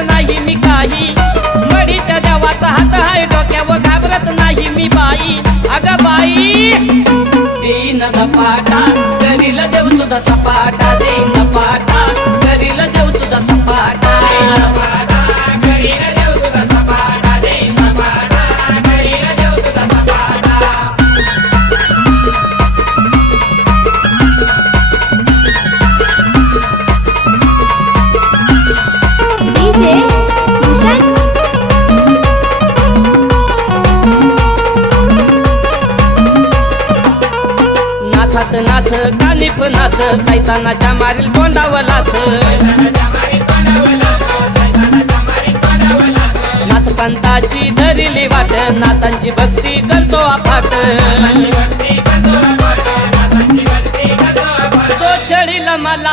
करणार नाही मी काही, मडीच्या देवाचा हात हाय डोक्यावर घाबरत नाही मी बाई. अग बाई देईन धपाटा करील देव तुझा सपाटा, देईन पाटा करील देव तुझा सपाटा. डीजे भूषण नाथात नाथ कानिफ नाथ सैतानाच्या मारील तोंडावर लाथ. नाथपंताची धरिली वाट नाथांची भक्ती करतो अफाट. तो छळील मला